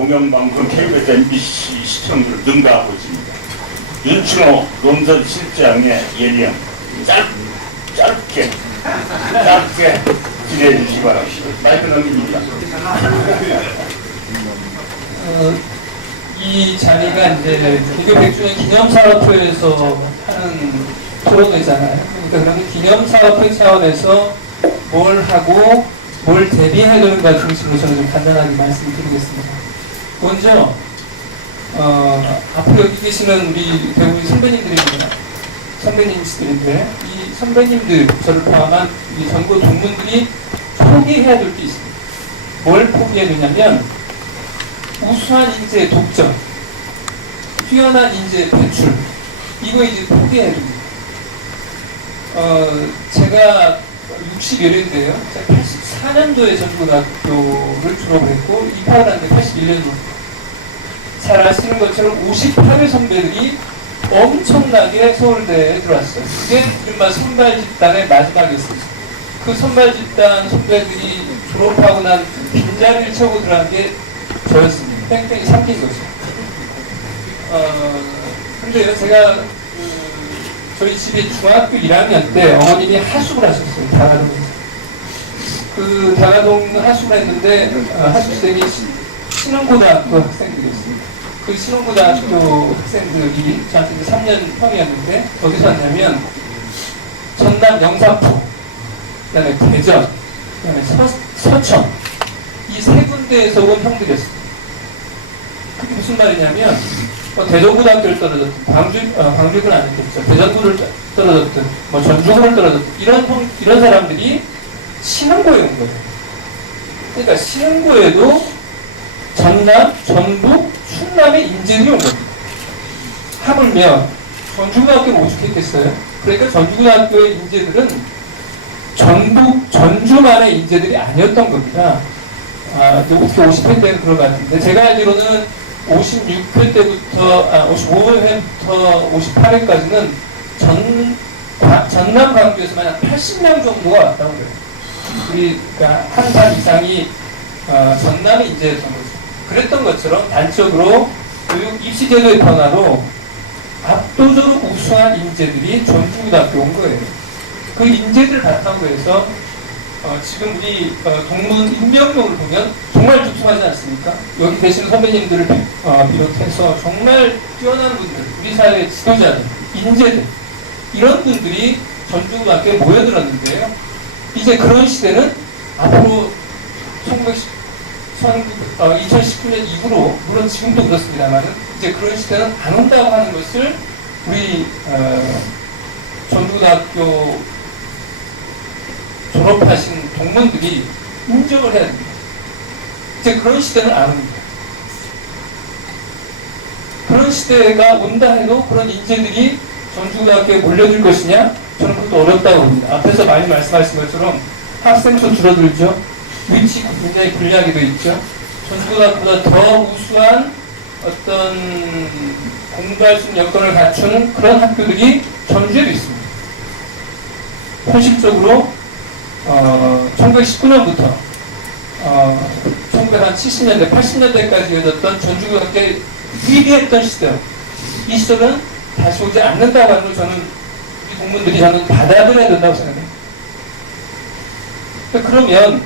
공영방송 KBS MBC 시청률 능가하고 있습니다. 윤춘호 논설 실장의 예령 짧게 기대해 주시기 바랍니다. 마이크 넘깁니다. 이 자리가 이제 개교 100주년 기념사업회에서 하는 토론회잖아요. 그러니까 그러면 기념사업회 차원에서 뭘 하고 뭘 대비해야 되는가 중심으로 저는 좀 간단하게 말씀을 드리겠습니다. 먼저 앞으로 여기 계시는 우리 대부분 선배님들입니다. 선배님들인데 이 선배님들, 저를 포함한 이 전국 동문들이 포기해야 될 게 있습니다. 뭘 포기해야 되냐면 우수한 인재 독점, 뛰어난 인재 배출, 이거 이제 포기해야 됩니다. 제가 60여년인데요. 제가 84년도에 전국고등학교를 졸업을 했고 입학을 한 게 81년도. 잘 아시는 것처럼 58회 선배들이 엄청나게 서울대에 들어왔어요. 그게 이른바 선발 집단의 마지막이었습니다. 그 선발 집단 선배들이 졸업하고 난 빈자리를 채우고 들어간 게 저였습니다. 땡땡이 삼킨 거죠. 근데요, 제가 저희 집에 중학교 1학년 때 어머님이 하숙을 하셨어요. 다가동에서. 그 다가동 하숙을 했는데 하숙생이 신흥고등학교 학생들이었습니다. 그 신흥고등학교 학생들이 저한테 3년 형이었는데 어디서 왔냐면 전남 영사포, 그다음에 대전, 그다음에 서천, 이 세 군데에서 온 형들이었습니다. 그게 무슨 말이냐면 대전고등학교를 떨어졌든 광주는 아니겠죠. 대전고를 떨어졌든 전주고를 떨어졌든 이런 사람들이 신흥고에 온 거예요. 그러니까 신흥고에도 전남, 전북, 충남의 인재들이 온 겁니다. 하물며 전주고등학교는 오죽했겠어요. 그러니까 전주고등학교의 인재들은 전북, 전주만의 인재들이 아니었던 겁니다. 어떻게 50회 때는 그런 것 같은데, 제가 알기로는 56회 때부터, 55회부터 58회까지는 전남 광주에서만 한 80명 정도가 왔다고 그래요. 그러니까 한 달 이상이 전남의 인재였던 거죠. 그랬던 것처럼 단적으로 교육 입시제도의 변화로 압도적으로 우수한 인재들이 전주고등학교 온 거예요. 그 인재들을 바탕으로 해서 지금 우리 동문 인명론을 보면 정말 두툼하지 않습니까? 여기 계시는 선배님들을 비롯해서 정말 뛰어난 분들, 우리 사회의 지도자들, 인재들, 이런 분들이 전주고등학교에 모여들었는데요. 이제 그런 시대는 앞으로 2019년 이후로, 물론 지금도 그렇습니다만 이제 그런 시대는 안 온다고 하는 것을 우리 전주고등학교 졸업하신 동문들이 인정을 해야 됩니다. 이제 그런 시대는 안 옵니다. 그런 시대가 온다 해도 그런 인재들이 전주고등학교에 몰려들 것이냐? 저는 그것도 어렵다고 봅니다. 앞에서 많이 말씀하신 것처럼 학생수 줄어들죠. 위치 굉장히 불리하게 되어 있죠. 전주고등학교보다 더 우수한 어떤 공부할 수 있는 여건을 갖춘 그런 학교들이 전주에도 있습니다. 현실적으로 1919년부터 1970년대, 80년대까지 이어졌던 전주고등학교의 위대했던 시대, 이 시절은 다시 오지 않는다고 하는 걸 저는 이 공무원들이 저는 받아들여야 된다고 생각합니다. 그러면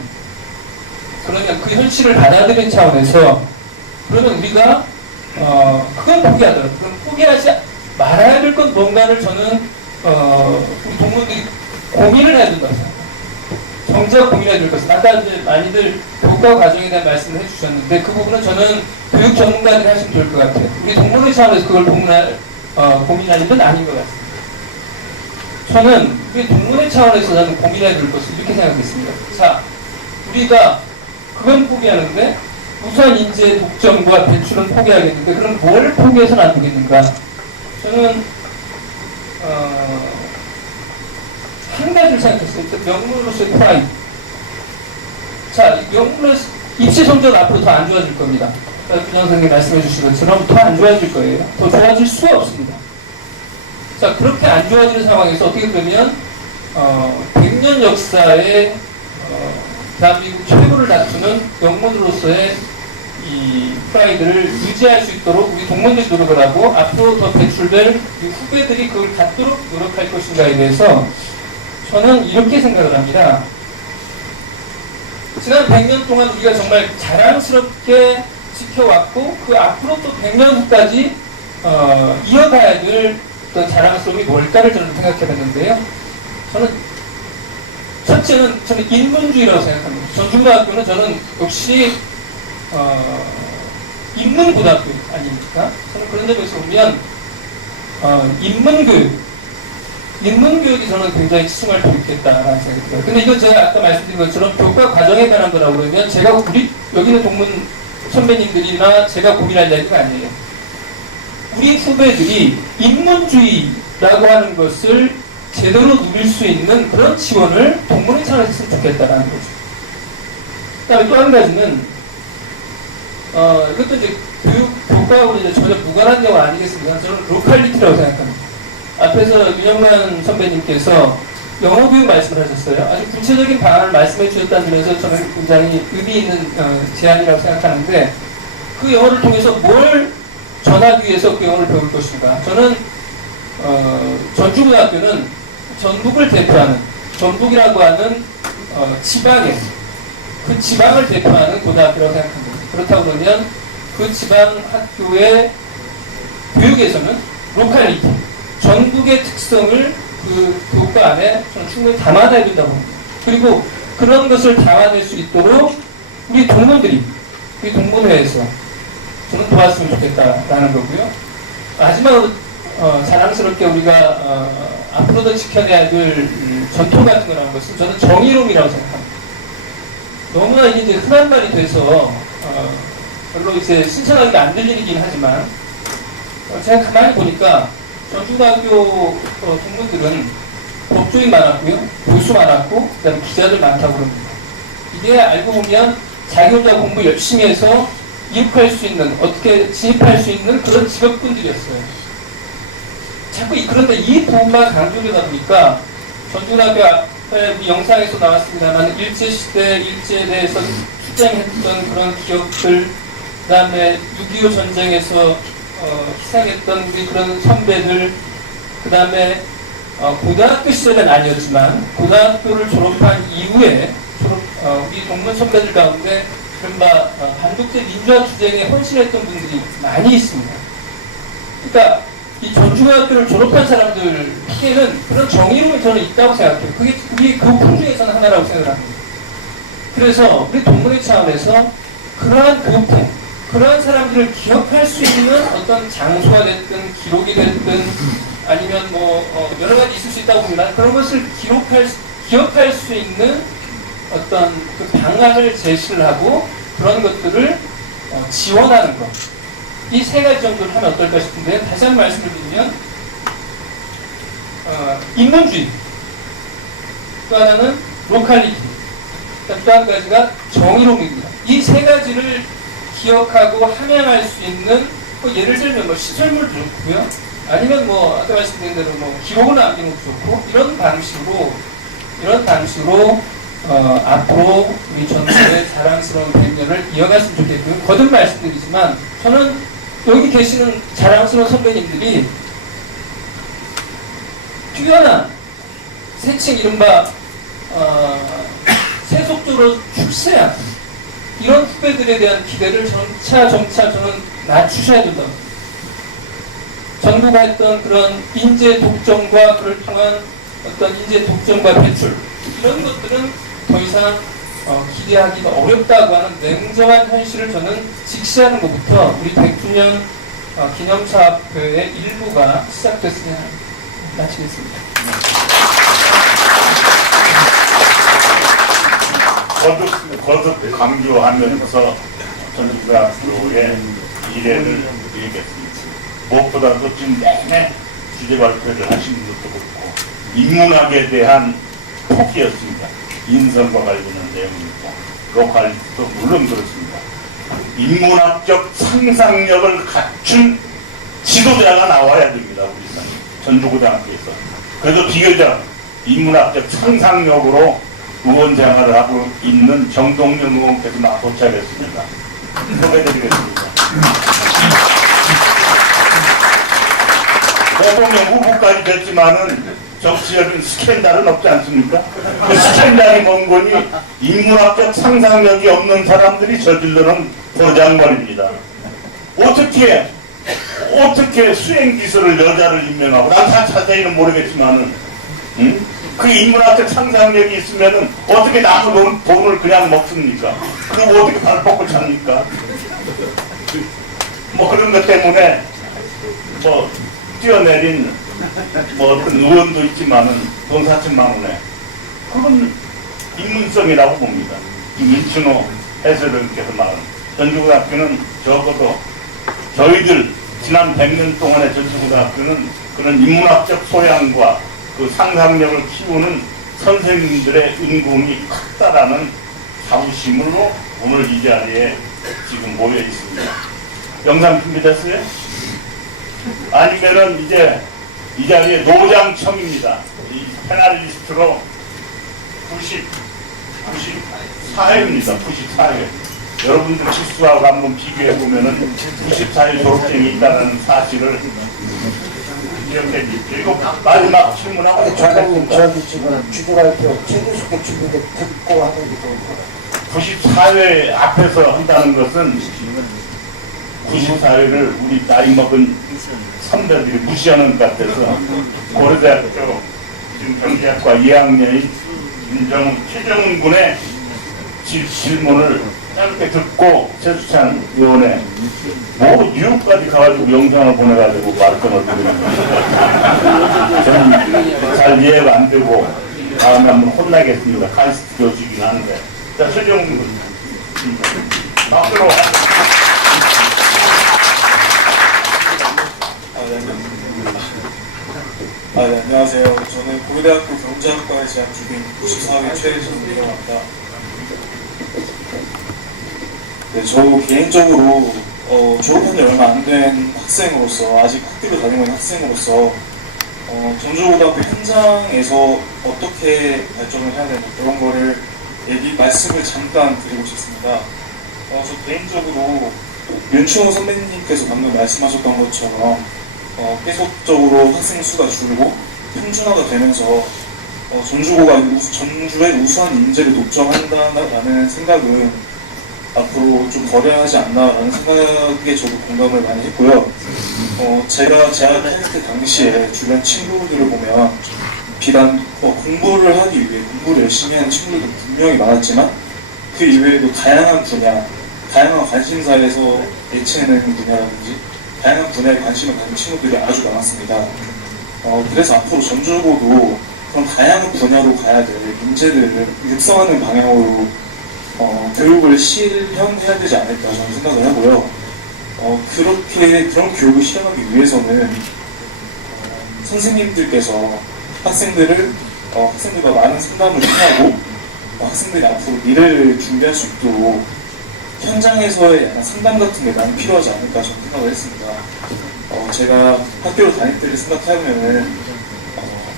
그 현실을 받아들이는 차원에서 그러면 우리가 그건 포기하더라도 그럼 포기하지 말아야 될 건 뭔가를 저는 우리 동문들이 고민을 해야 된다고 생각합니다. 정작 고민해야 될 것은 아까 이제 많이들 교과 과정에 대한 말씀을 해주셨는데 그 부분은 저는 교육 전문가들이 하시면 될 것 같아요. 우리 동문의 차원에서 그걸 고민할 일은 아닌 것 같습니다. 저는 우리 동문의 차원에서 저는 고민해야 될 것을 이렇게 생각했습니다. 자, 우리가 그건 포기하는데 우수한 인재 독점과 배출은 포기하겠는데 그럼 뭘 포기해서는 안 되겠는가? 저는 한 가지를 생각했어요. 일단 명문으로서의 프라이드. 자, 명문으로서 입시 성적은 앞으로 더 안 좋아질 겁니다. 교장 선생님이 말씀해 주신 것처럼 더 안 좋아질 거예요. 더 좋아질 수가 없습니다. 자, 그렇게 안 좋아지는 상황에서 어떻게 보면 100년 역사의 대한민국 최고를 다투는 명문으로서의 이 프라이드를 유지할 수 있도록 우리 동문들이 노력을 하고 앞으로 더 배출될 이 후배들이 그걸 갖도록 노력할 것인가에 대해서 저는 이렇게 생각을 합니다. 지난 100년 동안 우리가 정말 자랑스럽게 지켜왔고 그 앞으로 또 100년 후까지 이어가야 될 어떤 자랑스러움이 뭘까를 저는 생각해봤는데요. 첫째는 저는 인문주의라고 생각합니다. 전중고등학교는 저는 역시 인문고등학교 아닙니까? 저는 그런 점에서 보면 인문교육이 저는 굉장히 치중할 필요 있겠다라는 생각이 들어요. 근데 이건 제가 아까 말씀드린 것처럼 교과 과정에 관한 거라고 그러면 제가 우리 여기 있는 동문 선배님들이나 제가 고민할 이야기가 아니에요. 우리 후배들이 인문주의라고 하는 것을 제대로 누릴 수 있는 그런 지원을 동문회 차원에서 했으면 좋겠다라는 거죠. 그 다음에 또 한 가지는 이것도 이제 교과하고 이제 전혀 무관한 내용 아니겠습니까? 저는 로컬리티라고 생각합니다. 앞에서 윤영만 선배님께서 영어 교육 말씀을 하셨어요. 아주 구체적인 방안을 말씀해 주셨다는 점에서 저는 굉장히 의미 있는 제안이라고 생각하는데 그 영어를 통해서 뭘 전하기 위해서 그 영어를 배울 것인가. 저는 전주고등학교는 전북을 대표하는 전북이라고 하는 지방에 그 지방을 대표하는 고등학교라고 생각합니다. 그렇다고 그러면 그 지방 학교의 교육에서는 로컬리티, 전국의 특성을 그 교과 안에 저는 충분히 담아내야 된다고 봅니다. 그리고 그런 것을 담아낼 수 있도록 우리 동문들이, 우리 동문회에서 저는 도왔으면 좋겠다라는 거고요. 마지막으로 자랑스럽게 우리가 앞으로도 지켜내야 될 전통 같은 거라는 것은 저는 정의로움이라고 생각합니다. 너무나 이게 이제 흔한 말이 돼서 별로 이제 신선하게 안 들리긴 하지만 제가 가만히 보니까 전주고등학교 동문들은 법조인 많았고요, 교수 많았고, 그다음에 기자들 많다고 그럽니다. 이게 알고 보면 자기 혼자 공부 열심히 해서 이룩할 수 있는, 어떻게 진입할 수 있는 그런 직업군들이었어요. 자꾸 그런데 이 부분만 강조되다 보니까 전주고등학교 앞에 우리 영상에서 나왔습니다만 일제시대, 일제에 대해서 투쟁했던 그런 기억들, 그 다음에 6.25 전쟁에서 희생했던 우리 그런 선배들, 그 다음에 고등학교 시절은 아니었지만 고등학교를 졸업한 이후에 우리 동문 선배들 가운데 이른바 반독재 민주화 투쟁에 헌신했던 분들이 많이 있습니다. 그러니까 이 전주고등학교를 졸업한 사람들에게는 그런 정의로움이 저는 있다고 생각해요. 그게 교품 중에서는 하나라고 생각합니다. 그래서 우리 동문회 차원에서 그러한 교품, 그러한 사람들을 기억할 수 있는 어떤 장소가 됐든 기록이 됐든 아니면 여러 가지 있을 수 있다고 봅니다. 그런 것을 기억할 수 있는 어떤 그 방안을 제시를 하고 그런 것들을 지원하는 것. 이 세 가지 정도를 하면 어떨까 싶은데 다시 한번 말씀을 드리면 인문주의, 또 하나는 로컬리티, 또 한 가지가 정의로움입니다. 이 세 가지를 기억하고 함양할 수 있는 예를 들면 시설물도 좋고요. 아니면 아까 말씀드린 대로 기록을 남기는 것도 좋고 이런 방식으로 앞으로 우리 전국의 자랑스러운 100년을 이어갔으면 좋겠고요. 거듭 말씀드리지만 저는 여기 계시는 자랑스러운 선배님들이 뛰어난 세층 이른바 세속적으로 출세한 이런 후배들에 대한 기대를 점차 저는 낮추셔야 된다고. 전부가 했던 그런 인재 독점과 그를 통한 어떤 인재 독점과 배출 이런 것들은 더 이상 기대하기가 어렵다고 하는 냉정한 현실을 저는 직시하는 것부터 우리 100주년 기념사업회의 일부가 시작됐으면 마치겠습니다. 거듭 강조하면서 전주고등학교의 미래를 얘기했습니다. 무엇보다도 지금 내내 주제 발표를 하시는 것도 그렇고 인문학에 대한 포기였습니다. 인성과 관련된 내용입니다. 로컬리티도 물론 그렇습니다. 인문학적 상상력을 갖춘 지도자가 나와야 됩니다. 우리 전주고등학교에서. 그래서 비교적 인문학적 상상력으로 의원 생활을 하고 있는 정동영 의원께서 막 도착했습니다. 소개해드리겠습니다. 대통령 후보까지 됐지만은 정치적인 스캔들은 없지 않습니까? 그 스캔들이 뭔 거니 인문학적 상상력이 없는 사람들이 저질러는 도장벌입니다. 어떻게 수행기술을 여자를 임명하고 난 자세히는 모르겠지만은 그 인문학적 상상력이 있으면은 어떻게 남은 돈을 그냥 먹습니까? 그리고 어떻게 발벗고 찹니까? 뭐 그런 것 때문에 뭐 뛰어내린 뭐 어떤 의원도 있지만은 돈 4천만 원에 그건 인문성이라고 봅니다. 민춘호 해설위원께서 말한 전주고등학교는 적어도 저희들 지난 100년 동안의 전주고등학교는 그런 인문학적 소양과 그 상상력을 키우는 선생님들의 은공이 컸다라는 자부심으로 오늘 이 자리에 지금 모여 있습니다. 영상 준비됐어요? 아니면은 이제 이 자리에 노장청입니다. 이 패널리스트로 94회입니다. 94회. 여러분들 지수하고 한번 비교해보면은 94회 졸업생이 있다는 사실을 기억해 주십시오. 마지막 질문하고 저기 지금 주주발표 최규숙의 준비를 듣고 하는 게 94회 앞에서 한다는 것은 94회를 우리 나이 먹은 선배들이 무시하는 것 같아서 고려대학교 지금 경제학과 2학년인 최정은 군의 질문을 짧게 듣고 최수찬 의원의 뭐 뉴욕까지 가가지고 영상을 보내가지고 말씀을 드립니다. 저는 잘 이해가 안 되고 다음에 한번 혼나겠습니다. 카이스트 교수이긴 한데. 자, 최정은 군 박수로 네, 안녕하세요. 저는 고려대학교 경제학과에 재학 중인 94회 최정이라고 합니다. 네, 저 개인적으로 졸업한 지 얼마 안 된 학생으로서, 아직 학교를 다니고 있는 학생으로서 전주고등학교 현장에서 어떻게 발전을 해야 되는 그런 거를 말씀을 잠깐 드리고 싶습니다. 저 개인적으로 윤충호 선배님께서 방금 말씀하셨던 것처럼 계속적으로 학생 수가 줄고 평준화가 되면서 전주고가 전주의 우수한 인재를 독점한다는 생각은 앞으로 좀 거래하지 않나라는 생각에 저도 공감을 많이 했고요. 제가 재학할 때 당시에 주변 친구들을 보면 비단 공부를 하기 위해 공부를 열심히 하는 친구들도 분명히 많았지만 그 이외에도 다양한 분야, 다양한 관심사에서 예체능 분야라든지 다양한 분야에 관심을 가진 친구들이 아주 많았습니다. 그래서 앞으로 전주고도 그런 다양한 분야로 가야 될 인재들을 육성하는 방향으로 교육을 실현해야 되지 않을까 저는 생각을 하고요. 그런 교육을 실현하기 위해서는 선생님들께서 학생들과 많은 상담을 통하고 학생들이 앞으로 미래를 준비할 수 있도록 현장에서의 약간 상담 같은 게 많이 필요하지 않을까 저는 생각을 했습니다. 제가 학교를 다닐 때를 생각해보면은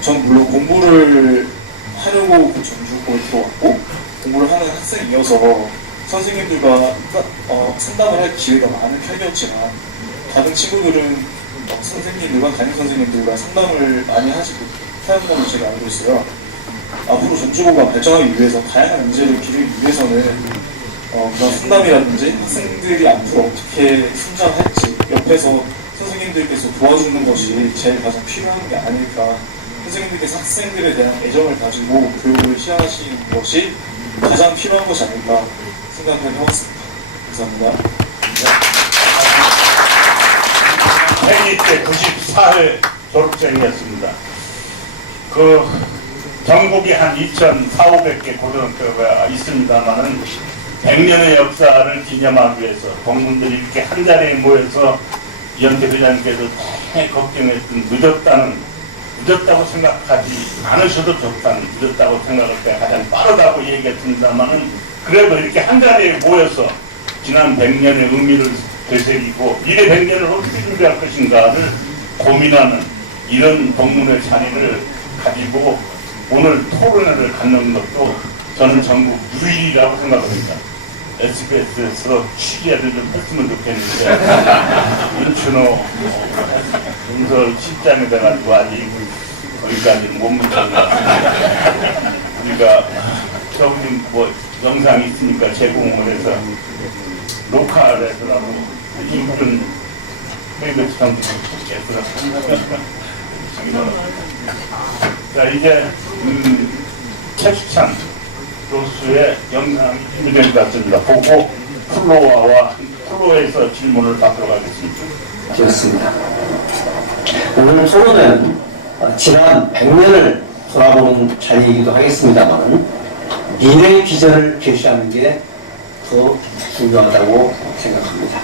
전 물론 공부를 하려고 전주고에 들어왔고 공부를 하는 학생이어서 선생님들과 상담을 할 기회가 많은 편이었지만 다른 친구들은 선생님들과 담임 선생님들과 상담을 많이 하지 못하는 걸로 제가 알고 있어요. 앞으로 전주고가 발전하기 위해서 다양한 인재를 기르기 위해서는 그런 상담이라든지 학생들이 앞으로 어떻게 성장할지 옆에서 선생님들께서 도와주는 것이 제일 가장 필요한 게 아닐까. 선생님들께서 학생들에 대한 애정을 가지고 교육을 시행하시는 것이 가장 필요한 것이 아닐까 생각을 해봤습니다. 감사합니다. 회의 때 94회 졸업생이었습니다. 그 전국에 한 2,400~500개 고등학교가 있습니다만은 100년의 역사를 기념하기 위해서 동문들이 이렇게 한 자리에 모여서 이현태 회장님께서 대 걱정했던 늦었다고 생각하지 않으셔도 좋다는, 늦었다고 생각할 때 가장 빠르다고 얘기했습니다만은 그래도 이렇게 한 자리에 모여서 지난 100년의 의미를 되새기고 미래 100년을 어떻게 준비할 것인가를 고민하는 이런 동문회 자리를 가지고 오늘 토론회를 갖는 것도 저는 전국 유일이라고 생각합니다. SBS에서 취재를 좀 했으면 좋겠는데 윤춘호 문설 실장이 돼가지고 아직 거기까지는 못 묻혔나. 그러니까 저분이 뭐 영상이 있으니까 제공을 해서 로컬에서라도 이쁜 페이드 참도 좋겠더라고요. 자, 이제 최수찬 교수의 영상이 준비된 것 같습니다. 보고 플로어에서 질문을 받도록 하겠습니다. 좋습니다. 오늘 토론은 지난 100년을 돌아보는 자리이기도 하겠습니다만 미래의 비전을 제시하는 게 더 중요하다고 생각합니다.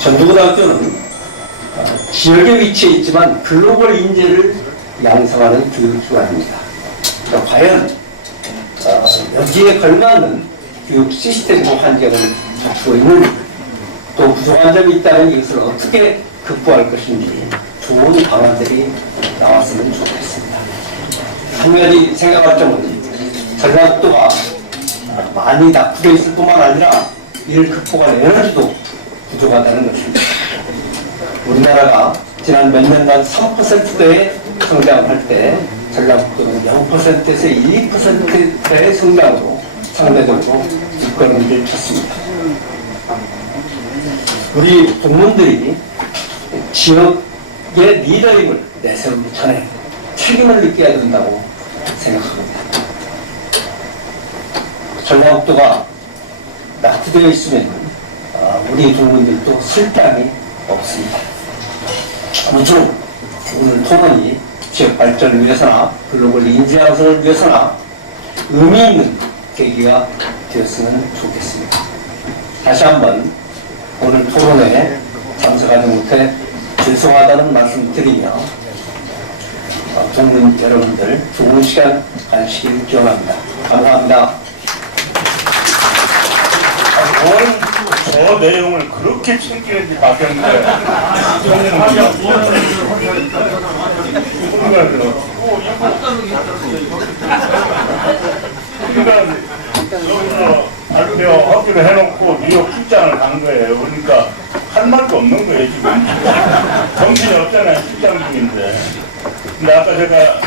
전주고등학교는 지역에 위치해 있지만 글로벌 인재를 양성하는 교육기관입니다. 과연 여기에 걸맞는 교육 시스템과 환경을 갖추고 있는 또 부족한 점이 있다면 이것을 어떻게 극복할 것인지 좋은 방안들이 나왔으면 좋겠습니다. 한 가지 생각할 점은 전라도가 많이 낙후되어 있을 뿐만 아니라 이를 극복할 에너지도 부족하다는 것입니다. 우리나라가 지난 몇 년간 3%대의 성장할 때 전라북도는 0%에서 2%대의 성장으로 상대적으로 뒷걸음질 쳤습니다. 우리 국민들이 지역의 리더임을 내세우기 전에 책임을 느껴야 된다고 생각합니다. 전라북도가 낙후되어 있으면 우리 국민들도 쓸 땅이 없습니다. 아무쪼록 오늘 토론이 지역 발전을 위해서나 글로벌 인재 양성을 위해서나 의미 있는 계기가 되었으면 좋겠습니다. 다시 한번 오늘 토론에 참석하지 못해 죄송하다는 말씀 드리며 국민 여러분들 좋은 시간 가지시길 기원합니다. 감사합니다. 저 내용을 그렇게 챙기는지 바뀌었는데 그러니까 여기서 발표하기로 해놓고 뉴욕 출장을 간 거예요. 그러니까 할 말도 없는 거예요 지금. 정신이 없잖아요 출장 중인데. 근데 아까 제가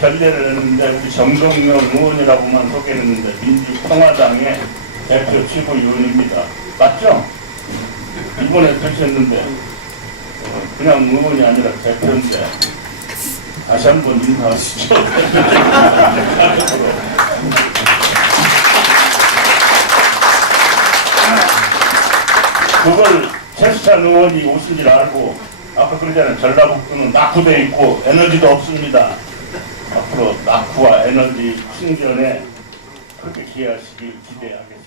결례를 했는데 우리 정동영 의원이라고만 소개했는데 민주평화당의 대표 최고 의원입니다. 맞죠? 이번에 되셨는데 그냥 의원이 아니라 대표인데 다시 한번 인사하시죠. 그걸 최수찬 의원이 오신 줄 알고 아까 그러잖아요. 전라북도는 낙후되어 있고 에너지도 없습니다. 앞으로 낙후와 에너지 충전에 그렇게 기여하시길 기대하겠습니다.